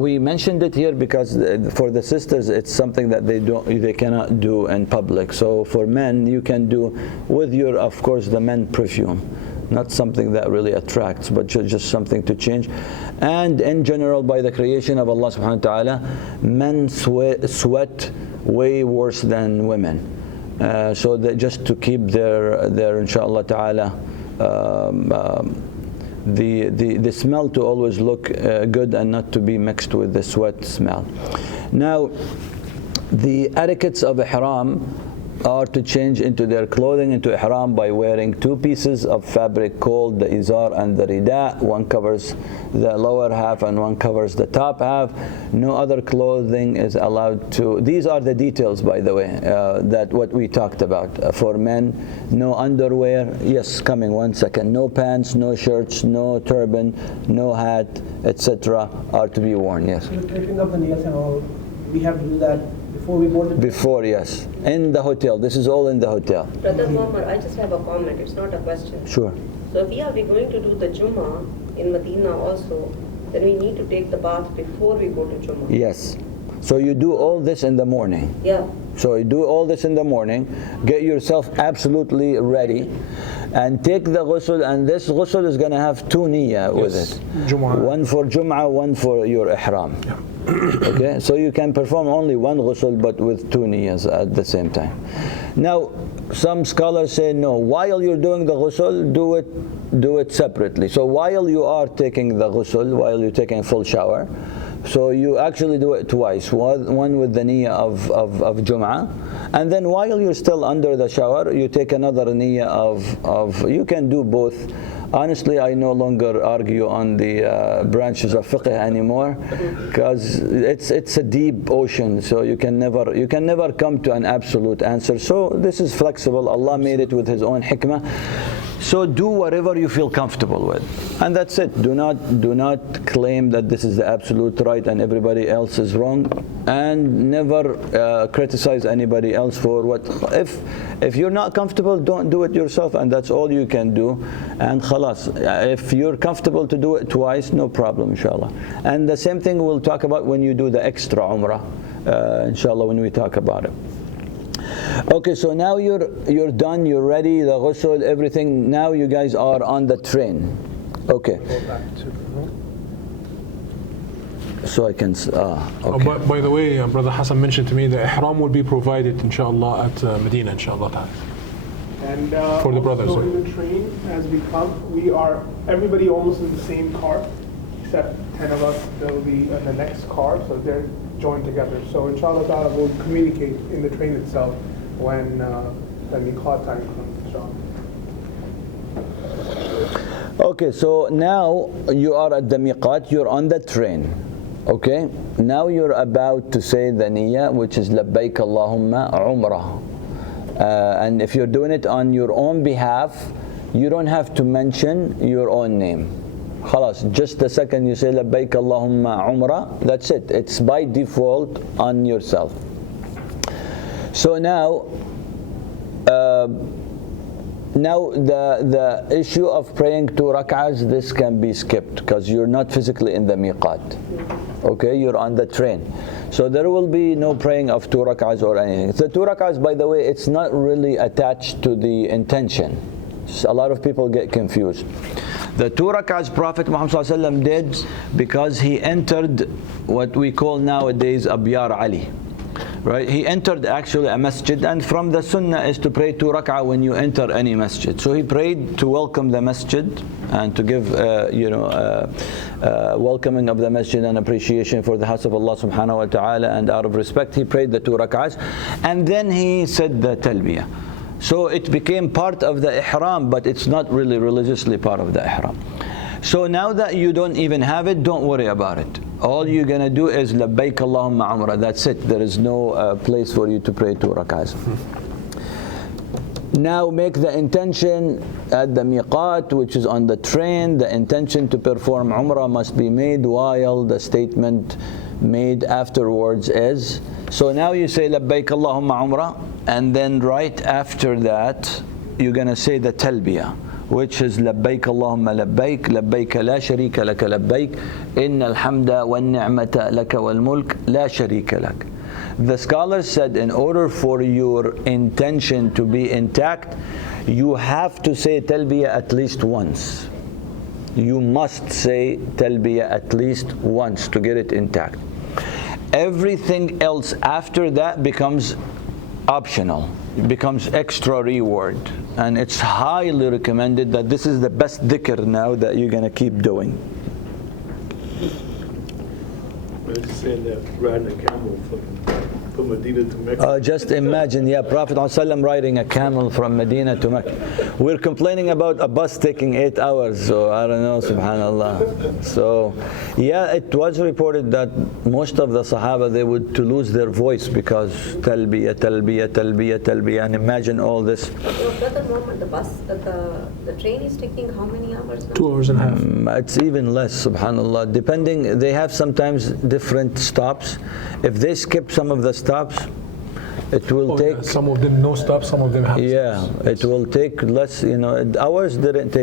We mentioned it here because for the sisters it's something that they cannot do in public. So for men you can do with your, of course, the men perfume. Not something that really attracts, but just something to change. And in general, by the creation of Allah subhanahu wa ta'ala, men sweat way worse than women. So that just to keep their inshallah ta'ala the smell to always look good and not to be mixed with the sweat smell. Now, the etiquettes of ihram are to change into their clothing into ihram by wearing two pieces of fabric called the izar and the rida. One covers the lower half and one covers the top half. No other clothing is allowed to. These are the details, by the way, that what we talked about. For men, no underwear. Yes, coming one second. No pants, no shirts, no turban, no hat, etc. are to be worn. Yes. So the taking of the nails and all, we have to do that before we board the plane? Before, yes. In the hotel. This is all in the hotel. Brother Muhammad, I just have a comment. It's not a question. Sure. So if we are going to do the Jummah in Medina also, then we need to take the bath before we go to Jummah. Yes. So you do all this in the morning. Yeah. So you do all this in the morning, get yourself absolutely ready, and take the ghusl, and this ghusl is going to have two niyyah with it. Jum'ah. One for Jum'ah, one for your ihram. Yeah. Okay, so you can perform only one ghusl but with two niyyahs at the same time. Now, some scholars say no, while you're doing the ghusl, do it separately. So while you are taking the ghusl, while you're taking a full shower, so you actually do it twice, one with the niyyah of Jum'ah, and then while you're still under the shower, you take another niyyah of you can do both. Honestly, I no longer argue on the branches of fiqh anymore, because it's a deep ocean, so you can never come to an absolute answer. So this is flexible. Allah made it with His own hikmah. So do whatever you feel comfortable with, and that's it. Do not claim that this is the absolute right and everybody else is wrong, and never criticize anybody else for what. If you're not comfortable, don't do it yourself, and that's all you can do. And khalas. If you're comfortable to do it twice, no problem, inshallah. And the same thing we'll talk about when you do the extra umrah, inshallah, when we talk about it. Okay, so now you're done, you're ready, the ghusl, everything. Now you guys are on the train. Okay. So I can, okay. By the way, Brother Hassan mentioned to me the ihram will be provided, inshallah, at Medina, inshallah ta'ala. And for the brothers. So in the train, as we come, everybody almost in the same car, except 10 of us, they'll be in the next car, so they're joined together. So inshallah ta'ala we'll communicate in the train itself when the miqat time comes, inshallah. Okay, so now you are at the miqat, you're on the train. Okay, now you're about to say the niyyah, which is labbaik Allahumma umrah. And if you're doing it on your own behalf, you don't have to mention your own name. Khalas, just the second you say labbaik Allahumma umrah, that's it. It's by default on yourself. So now the issue of praying 2 rak'ahs, this can be skipped because you're not physically in the miqat. Okay, you're on the train. So there will be no praying of 2 rak'ahs or anything. The 2 rak'ahs, by the way, it's not really attached to the intention. A lot of people get confused. The 2 rak'ahs Prophet Muhammad ﷺ did because he entered what we call nowadays Abyar Ali. Right? He entered actually a masjid, and from the sunnah is to pray 2 rak'ah when you enter any masjid. So he prayed to welcome the masjid and to give welcoming of the masjid and appreciation for the house of Allah subhanahu wa ta'ala, and out of respect he prayed the 2 rak'ahs, and then he said the talbiyah. So it became part of the ihram, but it's not really religiously part of the ihram. So now that you don't even have it, don't worry about it. All you're going to do is labbaik Allahumma umrah. That's it. There is no place for you to pray 2 rak'ahs. Now make the intention at the miqat, which is on the train. The intention to perform umrah must be made while the statement made afterwards is. So now you say labbaik Allahumma umrah, and then right after that you're going to say the talbiyah, which is لبيك اللهم لبيك لبيك لا شريك لك لبيك إن الحمد والنعمة لك والملك لا شريك لك. The scholars said in order for your intention to be intact, you have to say talbiyah at least once. You must say talbiyah at least once to get it intact. Everything else after that becomes optional. It becomes extra reward. And it's highly recommended that this is the best dhikr now that you're going to keep doing. It's saying that riding a camel from Medina to Mecca. Just imagine, Prophet ﷺ riding a camel from Medina to Mecca. We're complaining about a bus taking 8 hours, so I don't know, subhanAllah. So, it was reported that most of the Sahaba, they would to lose their voice because talbiyah, talbiyah, talbiyah, talbiyah, and imagine all this. Brother Muhammad, the train is taking how many hours now? 2 hours and a half. It's even less, subhanAllah. Depending, they have sometimes different stops. If they skip some of the stops, it will take. Some of them no stops, some of them have stops. It will take less. Hours didn't take.